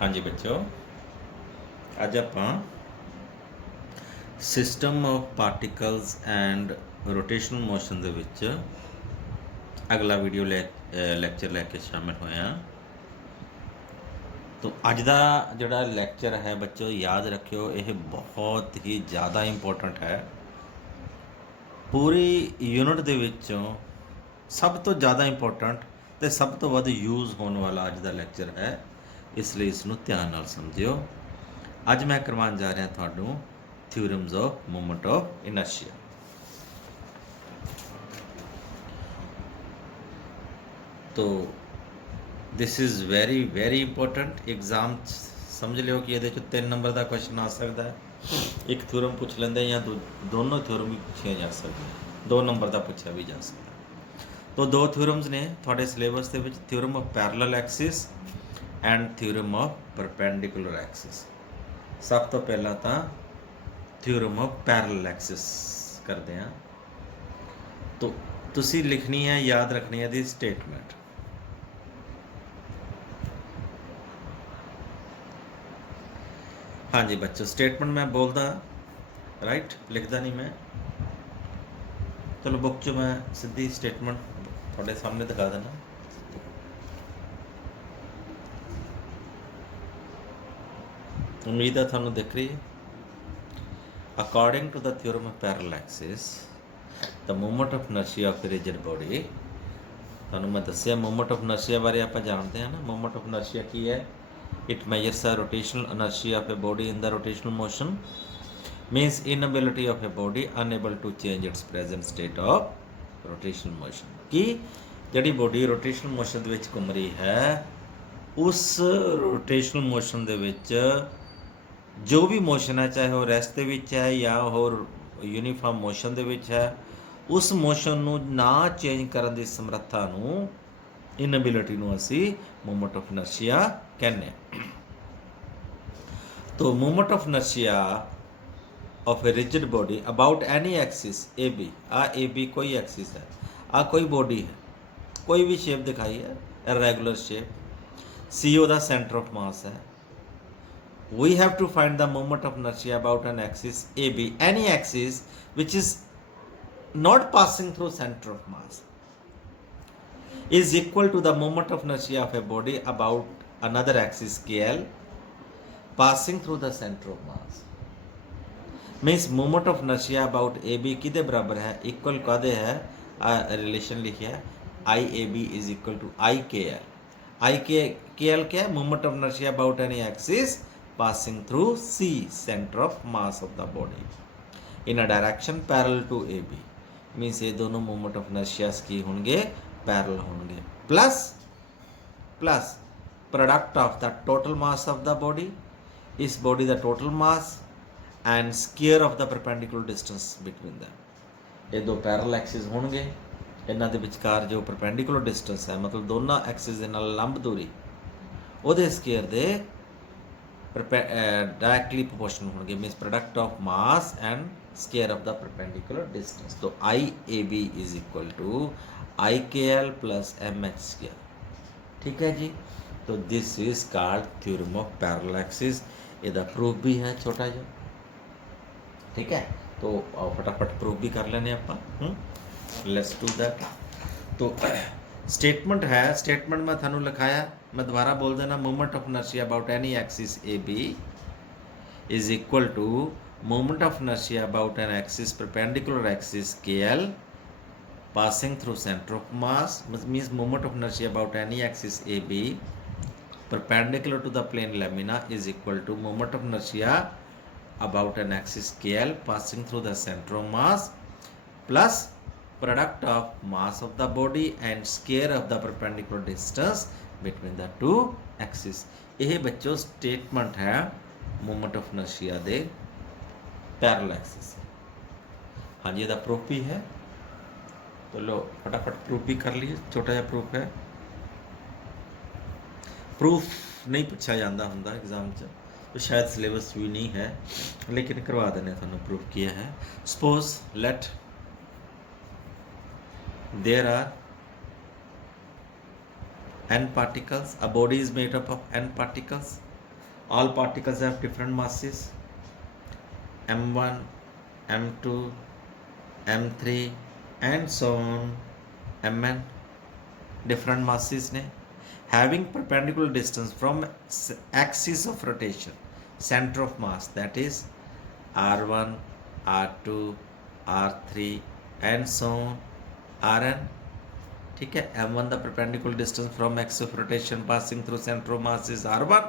हाँ जी बच्चों, ਅੱਜ ਆਪਾਂ system of particles and rotational motion ਦੇ ਵਿੱਚ ਅਗਲਾ ਵੀਡੀਓ ਲੈਕਚਰ ਲੈ ਕੇ ਸ਼ਾਮਿਲ ਹੋਏ ਹਾਂ। ਤੋ ਅੱਜ ਦਾ ਜਿਹੜਾ ਲੈਕਚਰ ਹੈ ਬੱਚੋ ਯਾਦ ਰੱਖਿਓ, ਇਹ ਬਹੁਤ ਹੀ ਜ਼ਿਆਦਾ ਇੰਪੋਰਟੈਂਟ ਹੈ। ਪੂਰੀ ਯੂਨਿਟ ਦੇ ਵਿੱਚੋਂ ਸਭ ਤੋਂ ਜ਼ਿਆਦਾ ਇੰਪੋਰਟੈਂਟ ਤੇ ਸਭ ਤੋਂ ਵੱਧ ਯੂਜ਼ ਹੋਣ ਵਾਲਾ ਅੱਜ ਦਾ ਲੈਕਚਰ ਹੈ, ਇਸ ਲਈ ਇਸ ਨੂੰ ਧਿਆਨ ਨਾਲ ਸਮਝਿਓ। ਅੱਜ ਮੈਂ ਕਰਵਾਉਣ ਜਾ ਰਿਹਾ ਤੁਹਾਨੂੰ ਥਿਊਰਮਸ ਆਫ ਮੂਵਮੈਂਟ ਆਫ ਇਨਰਸ਼ੀਆ। तो this is very very important. Exam समझ लियो कि ये 3 नंबर का क्वेश्चन आ सकता है। एक थ्योरम पूछ लेंगे या दोनों थ्योरम भी पूछे जा सकते, 2 नंबर का पूछा भी जा सकता। तो 2 थ्योरम्स ने थोड़े सिलेबस के theorem of parallel axis and theorem of perpendicular axis. सब तो पहला तो थ्योरम ऑफ पैरेलल एक्सिस करते हैं। तो तुसी लिखनी है, याद रखनी है दी स्टेटमेंट। हाँ जी बच्चों, स्टेटमेंट मैं बोलता राइट, लिखता नहीं मैं। चलो बुक चो मैं सीधी स्टेटमेंट थोड़े सामने दिखा देना। उम्मीद है थानू दिख रही है। According to the theorem of parallel axis the movement of inertia of rigid body. थानू मैं दसिया मूवमेंट ऑफ इनर्शिया बारे आप जानते हैं ना। मूवमेंट ऑफ इनर्शिया की है? It measures the rotational inertia of a body in the rotational motion, means inability of a body unable to change its present state of rotational motion। कि ਜਿਹੜੀ body rotational motion ਦੇ ਵਿੱਚ ਘੁੰਮ ਰਹੀ ਹੈ, ਉਸ ਰੋਟੇਸ਼ਨਲ ਮੋਸ਼ਨ ਦੇ ਵਿੱਚ ਜੋ ਵੀ ਮੋਸ਼ਨ ਹੈ, ਚਾਹੇ ਉਹ ਰੈਸਟ ਦੇ ਵਿੱਚ ਹੈ ਜਾਂ ਹੋਰ ਯੂਨੀਫਾਰਮ ਮੋਸ਼ਨ ਦੇ ਵਿੱਚ ਹੈ, ਉਸ ਮੋਸ਼ਨ ਨੂੰ ਨਾ ਚੇਂਜ ਕਰਨ ਦੀ ਸਮਰੱਥਾ ਨੂੰ, ਇਨਐਬਿਲਿਟੀ ਨੂੰ ਅਸੀਂ ਮੂਵਮੈਂਟ ਆਫ ਇਨਰਸ਼ੀਆ ਕਹਿੰਦੇ ਹਾਂ। तो movement of inertia of a rigid body about any axis A B, A B कोई एक्सिस है, कोई बॉडी है, कोई भी शेप दिखाई है, इरेगुलर शेप। सी ओ दा सेंटर ऑफ मास है। We have to find the movement of inertia about an axis A B, any axis which is not passing through centre of mass is equal to the moment of inertia of a body about another axis KL passing through the center of mass। means moment of inertia about AB किदे बराबर है, equal कादे है, relation लिखिए IAB is equal to IKL। IKL क्या है? moment of inertia about any axis passing through C, center of mass of the body, in a direction parallel to AB। means ये दोनों moment of inertia की होंगे, parallel होंगे, plus product of the total mass of the body, इस body the total mass and square of the perpendicular distance between them. ये 2 parallel axis होंगे, इन्हां दे विचकार जो परपेंडिकुलर डिस्टेंस है, मतलब दोनों एक्सिस दे नाल लंब दूरी, ਉਹਦੇ स्क्वायर दे डायरेक्टली प्रोपोर्शनल होंगे। Means product of mass and square of the perpendicular distance. तो IAB is equal to IKL plus MH square. ठीक है जी। तो this is called theorem of parallel axis. इसका प्रूफ भी है छोटा जो, ठीक है। तो फटाफट प्रूफ भी कर लेने आप। Let's do that. तो स्टेटमेंट है, स्टेटमेंट मैं थानू लिखाया, मैं दोबारा बोल देना। Movement of inertia about any axis AB is equal to movement of inertia about an axis perpendicular axis KL passing through center of mass, means moment of inertia about any axis AB perpendicular to the plane lamina is equal to moment of inertia about an axis KL passing through the center of mass plus product of mass of the body and square of the perpendicular distance between the two axes। यह बच्चों statement है moment of inertia they parallel axis. हाँ जी, इसका proof भी है। तो लो फटाफट proof भी कर लिए। छोटा जहा प्रूफ है, प्रूफ नहीं पूछा जाता होंगे एग्जाम च, तो शायद सिलेबस भी नहीं है, लेकिन करवा देने थानू प्रूफ किया है। Suppose let there are n particles, a body is made up of n particles all particles have different masses, m1, m2, m3 and so on, mn, different masses ने having perpendicular distance from axis of rotation, center of mass, that is r1, r2, r3 and so on, rn. ठीक है, m1 the perpendicular distance from axis of rotation passing through center of mass is r1,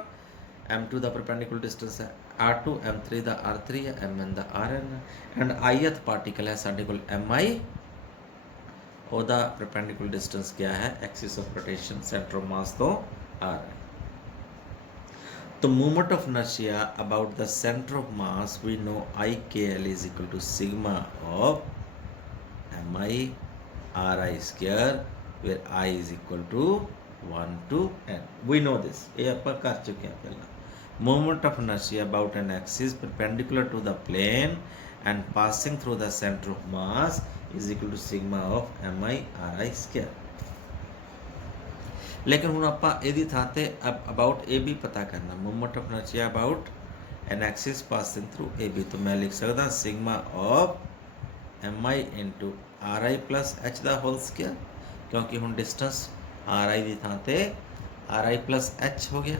m2 the perpendicular distance है r2, m3 the r3 है, mn the rn and ith particle है साढ़े कोल mi, ਉਹਦਾ perpendicular distance क्या है axis of rotation center of mass तो rn. तो moment of inertia about the center of mass we know ikl is equal to sigma of mi ri square where I is equal to 1 to n. We know this. ये अपन कर चुके हैं पहला. Moment of inertia about an axis perpendicular to the plane and passing through the center of mass is equal to sigma of mi ri square. लेकिन ਹੁਣ ਆਪਾਂ ਇਹਦੀ ਥਾਂ ਤੇ about AB पता करना. Moment of inertia about an axis passing through AB. तो मैं लिख सकता sigma of mi into ri plus h the whole square. क्योंकि हम डिस्टेंस आर आई की थां ते आर आई प्लस एच हो गया.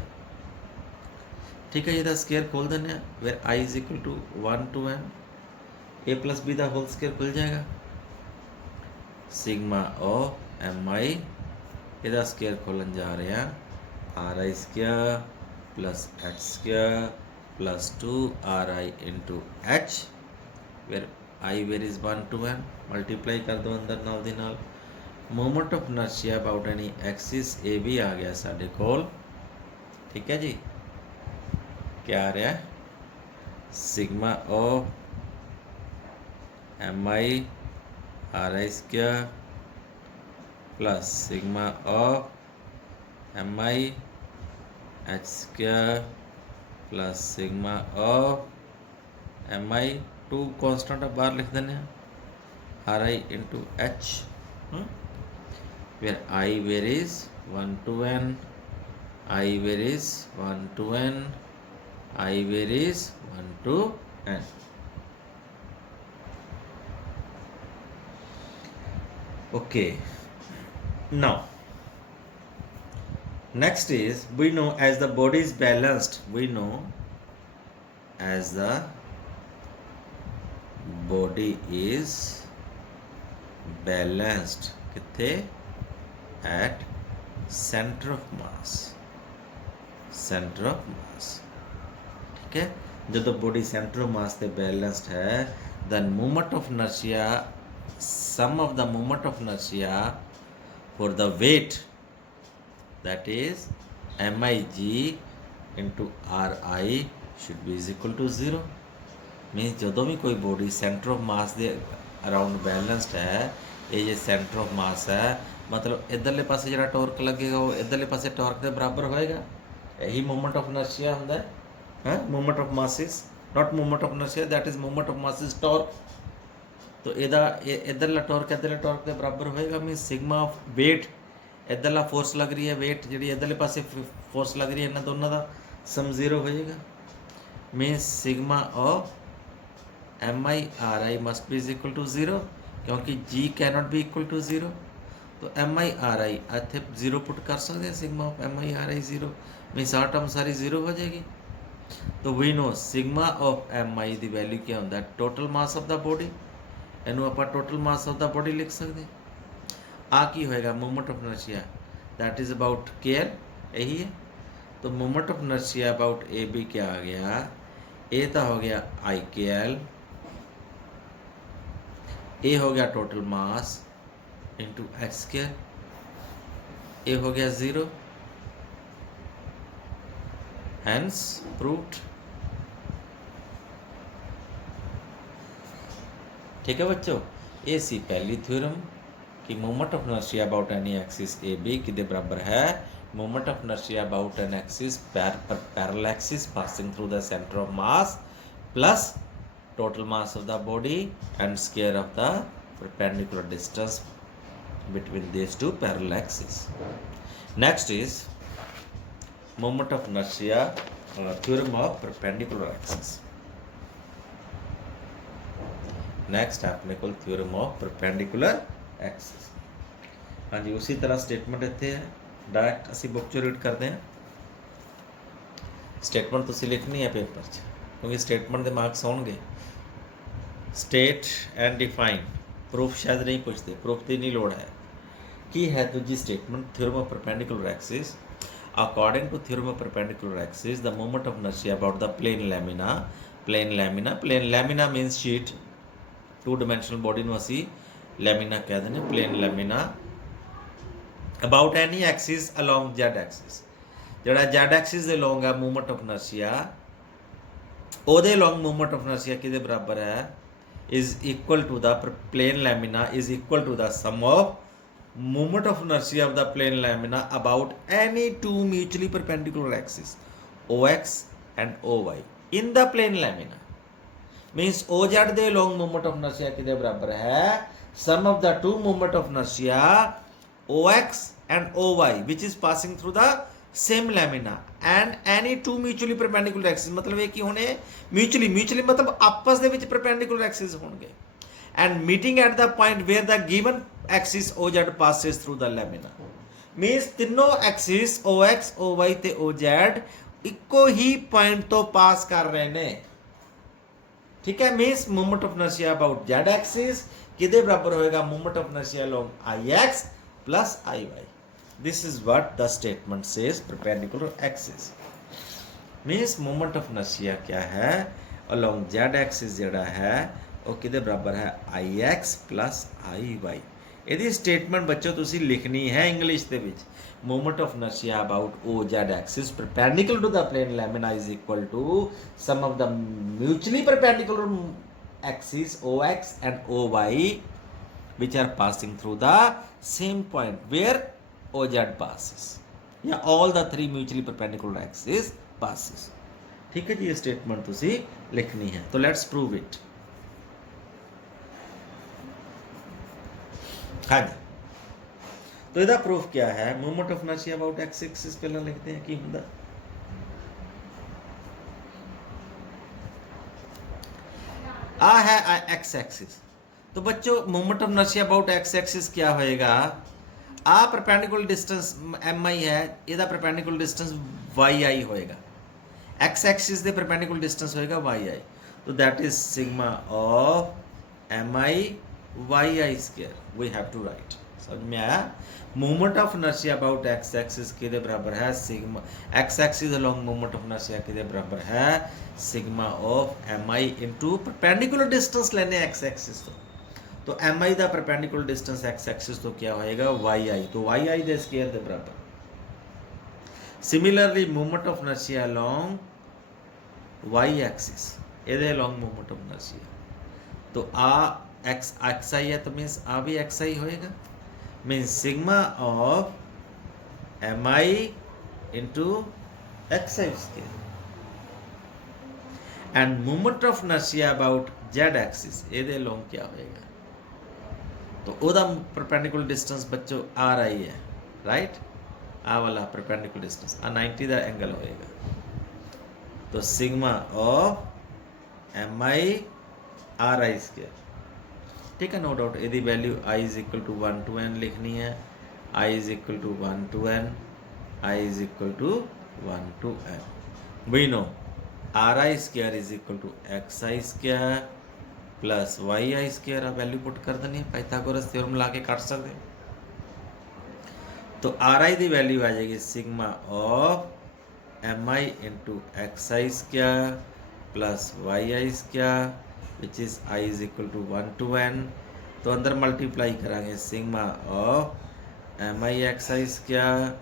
ठीक है, ये स्केयर खोल देने where I is equal to 1 to n, A plus B का होल स्केयर खुल जाएगा. सिग्मा ऑफ एम आई ਇਹਦਾ स्केयर खोलन जा रहे हैं R I square plus H square plus 2 R I into H where I where is 1 to n. Multiply कर दो अंदर नाल दी नाल. Moment of inertia about any axis ए भी आ गया साढ़े कोल. ठीक है जी, क्या आ रहा है sigma of M I R I square plus sigma of M I H square plus sigma of M I, two constant आप बाहर लिख देने R I into H where I varies 1 to n, I varies 1 to n, I varies 1 to n. Okay, now next is we know as the body is balanced, we know as the body is balanced कितने at center of mass, center of mass. ठीक है, जो body centre of मास से balanced है then moment of inertia, sum of the moment of inertia for the weight, that is mig into ri should be is equal to 0. मीनस जो भी कोई body centre of मास के around balanced है, ये जो centre of mass है मतलब इधरले पासे जो टॉर्क लगेगा वो इधरले पासे टॉर्क के बराबर होएगा. यही मोमेंट ऑफ इनर्शिया होंदा है. Moment of mass is not moment of inertia, that is moment of mass is torque. तो ਇਹਦਾ इधरला टॉर्क इधरले टॉर्क के बराबर होएगा. मीन सिग्मा ऑफ वेट, इधरला फोर्स लग रही है वेट जी इधरले पासे फोर्स लग रही है, इन्होंने दोनों का सम 0 होएगा. Mean sigma of M I R I must be is equal to 0 क्योंकि G cannot be equal to 0. तो एम आई आर आई इतने 0 पुट कर सकते हैं. Sigma of M I R I 0 minus आ टर्म सारी 0 हो जाएगी. तो we know sigma of M I की वैल्यू क्या होता है total mass of the body. इनू आप total mass of the body लिख सकते हैं. आ की होएगा moment of inertia, that is about K L, यही है. तो moment of inertia about A B क्या आ गया, ए तो हो गया आई के एल, ए हो गया total mass into H square, ए हो गया 0, हैंस प्रूव्ड. ठीक है बच्चों, ये सी पहली थ्योरम कि moment of inertia about any axis A B किदे बराबर है moment of inertia about an axis parallel axis passing through the centre of mass plus total mass of the body and square of the perpendicular distance between these two parallel axes. Next is moment of inertia theorem of perpendicular axis. Next अपने को theorem of perpendicular axis. हाँ जी, उसी तरह statement इतने है, direct असी book चो read करते हैं। स्टेटमेंट तुसी लिखनी है पेपर च, क्योंकि स्टेटमेंट के मार्क्स आउणगे। स्टेट एंड डिफाइन, प्रूफ शायद नहीं पूछते, प्रूफ की नहीं लोड़ है। की है दूजी statement, theorem of perpendicular axis. According to theorem of perpendicular axis the moment of inertia about the plane lamina means sheet, two dimensional body ਨੂੰ ਅਸੀਂ लैमिना कह देने, plane lamina about any axis along Z axis. ਜਿਹੜਾ Z axis ਦੇ along ਹੈ movement of inertia, ਉਹਦੇ along movement of ਇਨਰਸ਼ੀਆ ਕਿਹਦੇ ਬਰਾਬਰ ਹੈ, is equal to the plane lamina is equal to the sum of moment of inertia of the plane lamina about any two mutually perpendicular axes OX and OY in the plane lamina। means OZ ਦੇ along moment of inertia ਕਿਹਦੇ ਬਰਾਬਰ ਹੈ, sum of the two moment of inertia OX and OY which is passing through the same lamina and any two mutually perpendicular axes। मतलब ਇਹ ਕੀ ਹੋਣੇ, mutually मतलब आपस ਦੇ ਵਿੱਚ perpendicular axes ਹੋਣਗੇ and meeting at the point where the given axis OZ passes through the lamina। means ਤਿੰਨੋਂ axis OX OY ਤੇ OZ ਇੱਕੋ ਹੀ ਪੁਆਇੰਟ ਤੋਂ ਪਾਸ ਕਰ ਰਹੇ ਨੇ। ठीक है, means moment of inertia about Z axis किदे बराबर होएगा, moment of inertia along I X plus I Y. This is what the statement says perpendicular axis. Means moment of inertia क्या है, अलोंग जेड एक्सिस जेड़ा है वो किदे बराबर है, I X plus I Y. ਇਹਦੀ स्टेटमेंट बच्चों तुसी लिखनी है इंग्लिश ਦੇ ਵਿੱਚ। Moment of inertia about O Z axis perpendicular to the plane lamina is equal to sum of the mutually perpendicular axis O X and O Y which are passing through the same point where O Z passes, या all the three mutually perpendicular axis passes. ठीक है जी, ये statement तुसी लिखनी है। तो let's prove it. हाँ जी, तो ਇਹਦਾ प्रूफ क्या है, moment of inertia about X axis पहला लिखते हैं की ਹੁੰਦਾ। आ है एक्स एक्सिस, तो बच्चों moment of inertia about X axis क्या होएगा, आ परपेंडिकुलर डिस्टेंस एम आई है, ਇਹਦਾ परपेंडिकुलर डिस्टेंस वाई आई होएगा, एक्स एक्सिस ਦੇ परपेंडिकुलर डिस्टेंस होएगा वाई आई। तो that is sigma of M I Y I square, we have to write. समझ में आया। Moment of inertia about X axis किसके बराबर है, sigma X axis along moment of inertia किसके बराबर है, sigma of M I into perpendicular distance लेने एक्स एक्सिस तो एम आई का परपेंडिकुलर डिस्टेंस एक्स एक्सिस तो क्या होएगा, वाई आई, तो वाई आई के स्क्वायर के बराबर। Similarly moment of inertia along Y axis, ये अलोंग मोमेंट ऑफ इनर्शिया, तो आ एक्स एक्स आई है तो मीन्स आ भी एक्स आई होएगा, means sigma of M I into X I square. And moment of inertia about Z axis ये along क्या होएगा, तो ओदा परपेंडिकुलर डिस्टेंस बच्चों आर आई है, राइट, आ वाला परपेंडिकुलर डिस्टेंस आ 90 का एंगल होएगा, तो sigma of M I R I square. ठीक है, नो डाउट यदि value I is equal to 1 to n लिखनी है, I is equal to 1 to n, I is equal to 1 to n। We know R I square is equal to X I square plus Y I square. आप value put कर देनी है, Pythagoras theorem ला के काट सकते। तो are आई की value आ जाएगी sigma of M I into X I square plus Y I square which is I is equal to 1 to n। तो अंदर मल्टीप्लाई कराएंगे sigma of M I X I square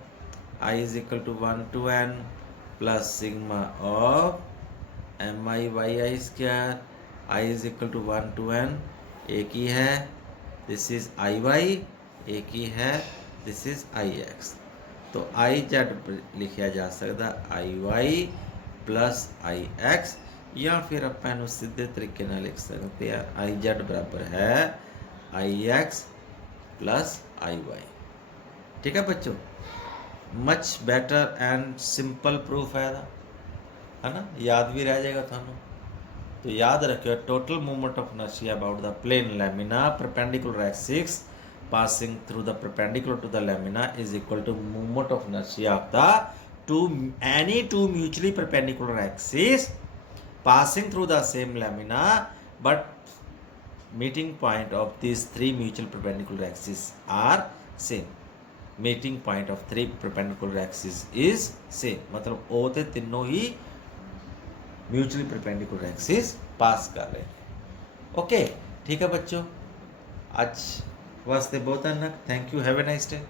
I is equal to 1 to n plus sigma of M I Y I square I is equal to 1 to n। एक ही है, this is I Y, एक ही है, this is I x. तो I Z लिखा जा सकता आई Y plus आई x, या फिर अपन सीधे तरीके ना लिख सकते हैं आई जेड बराबर है I X plus I Y. ठीक है बच्चों, much better and simple proof है। है ना, याद भी रह जाएगा थानू। तो याद रखियो total movement of inertia about the plane lamina perpendicular axis passing through the perpendicular to the lamina is equal to movement of inertia of the two mutually perpendicular axes passing through the same lamina, but meeting point of these three mutual perpendicular axes are same. meeting point of three perpendicular axes is same, मतलब O ते तीनों ही mutually perpendicular axis pass कर रहे हैं। Okay ठीक है बच्चों, आज वास्ते बहुत है ना, thank you, have a nice day.